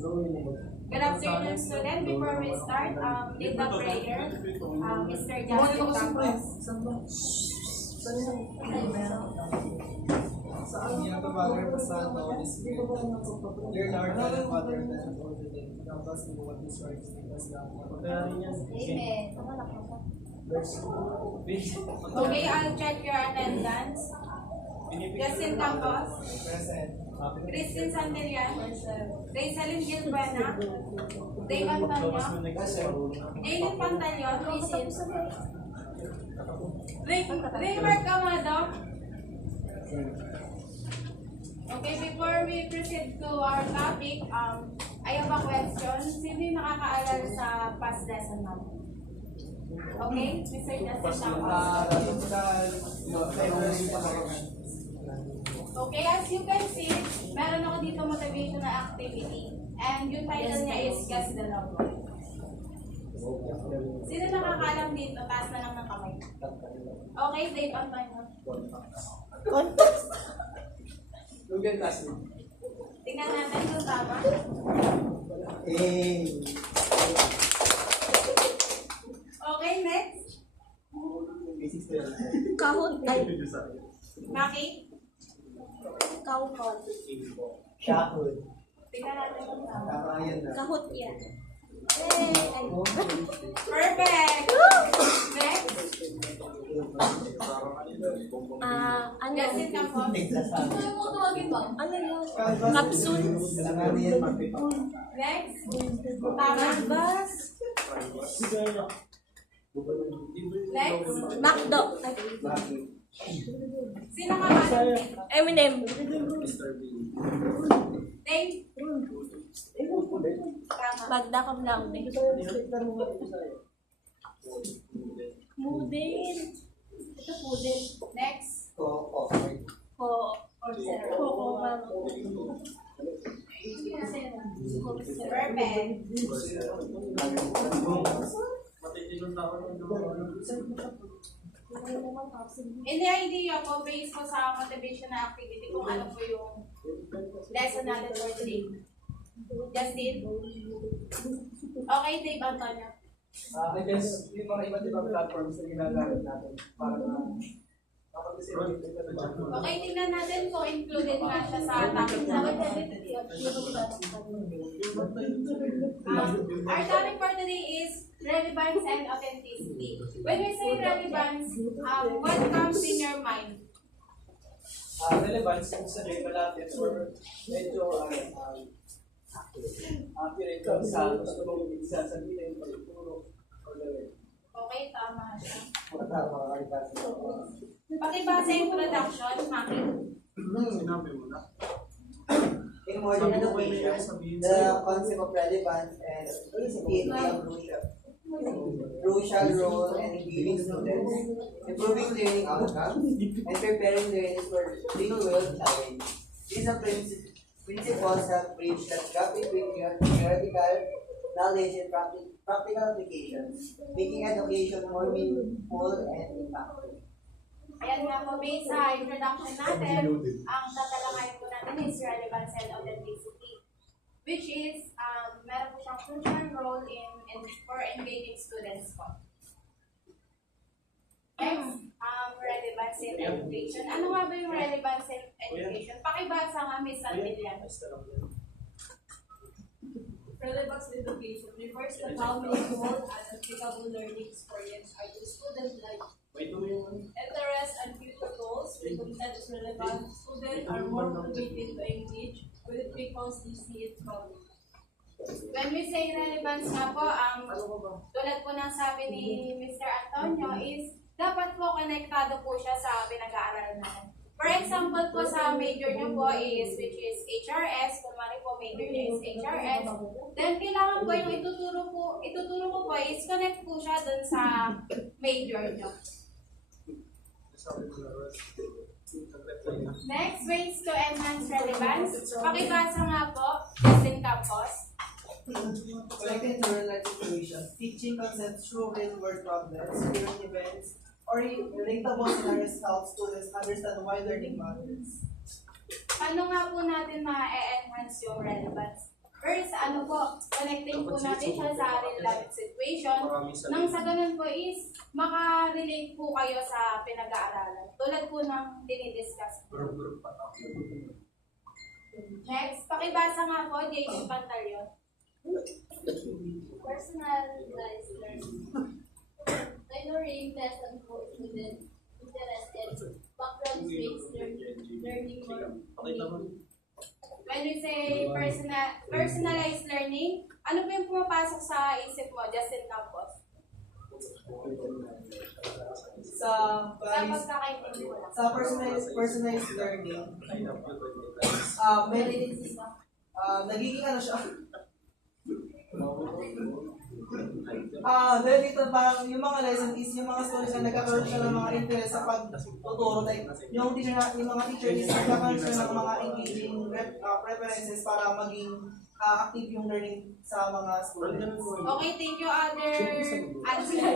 Good afternoon, student. Before we start, lead the prayer. Mr. Justin Campos. Sa ang Father, Son, Holy Spirit. Dear Lord, God and Father, and Holy Name, help us to do what is right, give us love. Amen. Okay, I'll check your attendance. Justin Campos. Present. Christine Santillan. Raysalyn Gilbuena. Dave Antonio. Jalen Pantaleon. Raymar Camado. Okay, before we proceed to our topic, I have a question. Sino yung nakakaalala sa past lesson natin? Okay, Mr. Justin Campos. Okay, as you can see, meron ako dito motivational activity. And yung title niya is Guess the Number. Sino nakakaalam dito? Taas na lang ng kamay. Okay, Dave Antonio. Tingnan natin kung tama. Okay, next. Kahon ay Maki. kahon. Shahud. Tingnan natin kung tama. Tama yan na. Kahon yan. Perfect! Next. Ano? Justin Campos. Ano yun? Capsule? Next. Tama. Bus? Next. Macdo? Sino nakakaalam dito? Eminem? Dave. Tama. Magda ka lang. Mudin. Ito pudin. Next. Ko. Perfect. Hindi idea po based po sa motivation na activity kung ano po yung lesson natin for today. Justin? Okay, Dave Antonio. I guess yung mga iba't ibang platforms na ginagamit natin para makapag-isip Okay, tingnan natin kung included nga siya sa topic natin. Our topic for today is relevance and authenticity. When we say relevance, what comes in your mind? relevance kung sabihin ba natin or medyo accurate lang sa gusto mong isasabihin yung pagtuturo or gawin. Okay, tama siya. Pakibasa yung production, Maki. Sinabi mo na. In modern education, the concept of relevance and authenticity play a crucial role in engaging students, improving learning outcomes, and preparing learners for real-world challenge. These principles have bridged the gap between theoretical knowledge and practical applications, making education more meaningful and impactful. Ayan nga po, based sa introduction natin, ang tatalakayin po natin is relevance and authenticity, which is, meron po siyang crucial role for engaging students po. Next, relevance and education. Ano nga ba yung relevance and education? Pakibasa nga, Ms. Santillan. Relevance education refers to how meaningful and applicable learning experience are to student life. Interest and future goals, when content is relevant, students are more motivated to engage with it because they see it coming. When we say relevance nga po, tulad po ng sabi ni Mr. Antonio is, dapat po konektado po siya sa pinag-aaralan natin. For example po sa major nyo po is, which is HRS, kung mali po major nyo is HRS, then kailangan po yung ituturo ko po is connect po siya dun sa major nyo. Next, ways to enhance relevance. Pakibasa nga po, Justin Campos. Connected to real-life situations, teaching concepts through real-world problems, current events, or relatable scenarios help students understand why learning matters. Paano nga po natin ma-enhance yung relevance? First, ano po, connecting po natin siya sa real life situation. Nang sa ganun po is, makarelate po kayo sa pinag-aaralan. Tulad po ng dinidiscuss. Next, pakibasa nga po, JD Pantalion. Personalized learning. Tailoring lesson for students interested, background-based learning more meaningful. When we say personalized learning, ano po yung pumapasok sa isip mo, Justin Campos? Sa Sa pagkakaintindi mo lang. sa personalized learning, nagiging ano siya? Dahil dito parang yung mga lesson is yung mga students na nagkakaroon siya ng mga interest sa pagtuturo. Like, yung mga teacher is nagkakaroon siya ng mga engaging preferences para maging active yung learning sa mga students. Okay, thank you, other answer.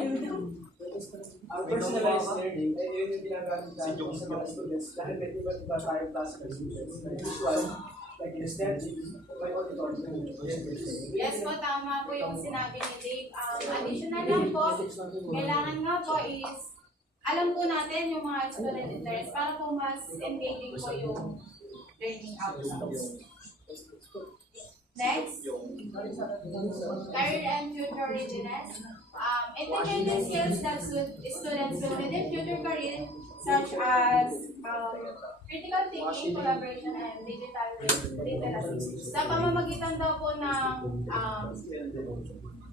Ang personalized learning, yun yung ginagamit natin sa mga students dahil may iba tayong klase ng students. Like usual, like in aesthetic, may auditorium. Yes po, tama po yung sinabi ni Dave. Additional lang po, kailangan nga po is, alam po natin yung mga student interest para po mas engaging po yung learning outcomes. Next, career and future readiness. Integrated skills that students will need in future career, such as critical thinking, collaboration, and digital literacy. Sa pamamagitan daw po ng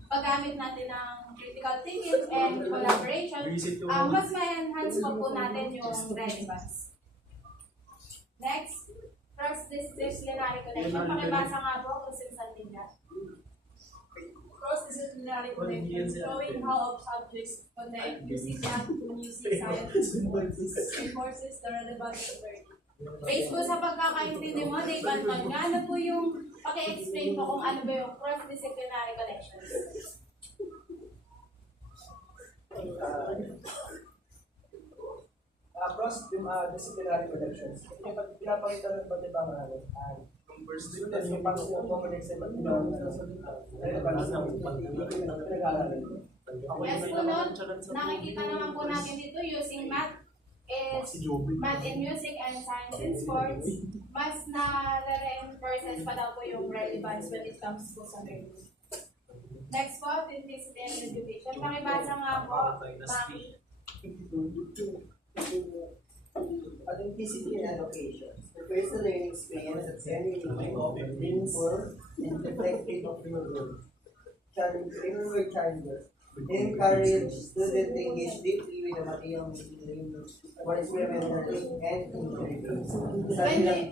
paggamit natin ng critical thinking and collaboration, mas ma-enhance po natin yung relevance. Next, cross-disciplinary connection. Pakibasa nga po kung sinsan din yan. Cross-disciplinary connection, showing how subjects connect using math, music, science, and courses the relevant to learning. Based po sa pagkakaintindi mo, Dave Anton, ano po yung paki-explain po kung ano ba yung cross-disciplinary connections? Cross-disciplinary connections. Pinapakita ng iba't ibang students yung pag-accommodate sa iba't ibang relevance ng pinag-aaralan. Yes po, no? Nakikita naman po natin dito using math and music and science and sports. Mas na-reinforces pa daw po yung relevance when it comes po sa learning. Next po, authenticity and education. Pakibasa nga po, Maki. Authenticity and education refers to learning experience that's genuine, meaningful, and reflective of your world. Real-world challenges. They encourage students to engage deeply with the material about experimental learning and engineering.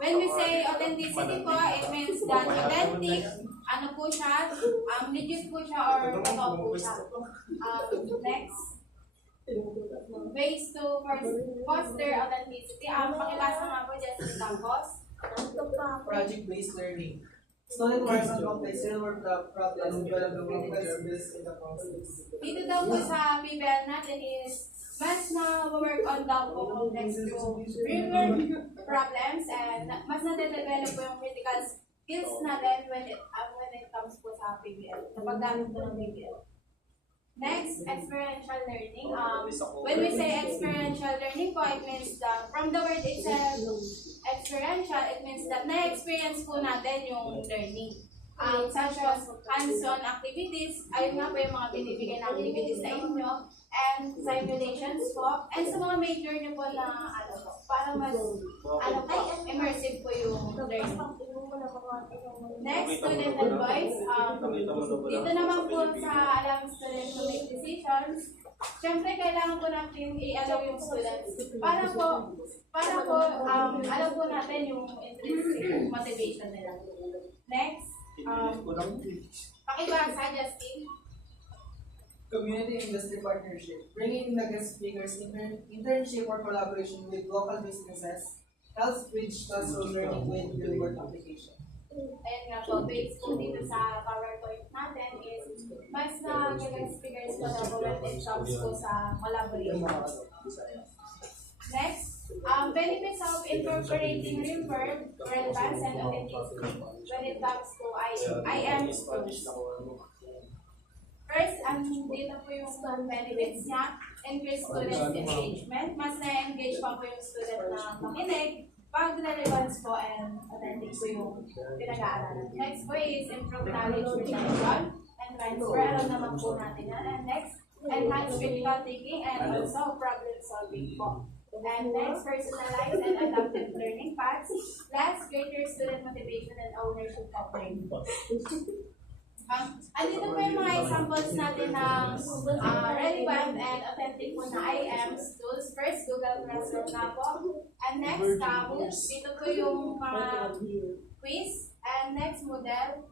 When we say authenticity po, it means that authentic, ano po siya, legit po siya or totoo po siya. Next, ways to foster authenticity. Pakibasa nga po, Justin Campos. Project-based learning. Student works on complex real-world problems develop critical skills in the process. Dito daw po sa PBL natin is mas na-work on daw po complex to real-world problems and mas na-develop po yung critical skills natin when it comes po sa PBL, sa paggamit po ng PBL. Next, experiential learning. When we say experiential learning po, it means that from the word itself, experiential, it means that na-experience po natin yung learning. Such as hands-on activities, ayun nga po yung mga binibigay na activities sa inyo, and simulations po, and sa mga major nyo po na ano po, para mas immersive po yung learning. Next, student advice. Dito naman po sa alam student to make decisions, syempre kailangan po natin i-allow yung students para po alam po natin yung intrinsic motivation nila. Next, pakibasa, Justin. Community industry partnership. Bringing in the guest speakers, internship or collaboration with local businesses helps bridge classroom learning with real-world application. Ayan nga po, based po dito sa PowerPoint natin is mas na-guest speakers po na po when it comes po sa collaboration. Next, Benefits of incorporating real-world relevance and authenticity when it comes to IM schools. First, dito po yung benefits niya, increase student engagement. Mas na-engage pa po yung student na makinig pag relevance po and authentic po yung pinag-aaralan. Next po is improve knowledge retention and transfer. Alam naman po natin yan. And next, enhance critical thinking and also problem solving po. And next, personalized and adaptive learning paths. Last, greater student motivation and ownership of learning. Andito po yung mga examples natin ng relevant and authentic po na IMs tools. First, Google Classroom na po. And next, Kahoot. Dito po yung mga quiz. And next, Moodle.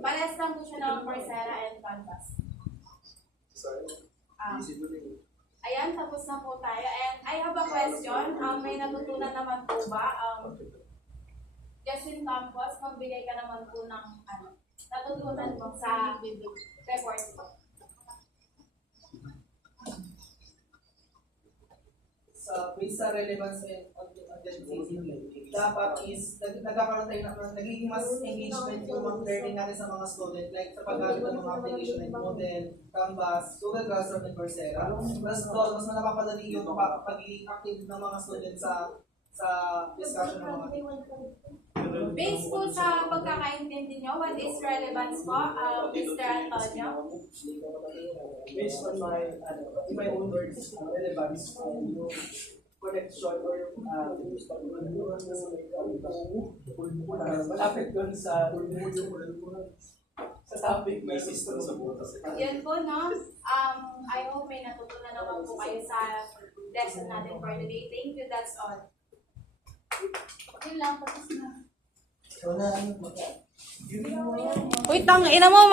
Parehas lang po siya ng Coursera and Canvas. Ayan, tapos na po tayo. And I have a question. May natutunan naman po ba? Just in campus, magbigay ka naman po ng natutunan mo sa report mo. Based sa relevance and authenticity, dapat is nagkakaroon tayo nagiging mas engagement yung mga learning natin sa mga student, like sa paggamit ng mga application like Moodle, Canvas, Google Classroom, and Coursera. Mas doon, mas napapadali yung pagiging active ng mga student sa discussion ng mga Based po sa pagkakaintindi nyo, what is relevance po, Mr. Antonio? Based on my, in my own words, relevance, yung connection or malapit dun sa topic may system sa butas. Yun po, no? I hope may natutunan naman po kayo sa lesson natin for today. Thank you, that's all. Yun lang, tapos na. So na, Uy, tang ina mo,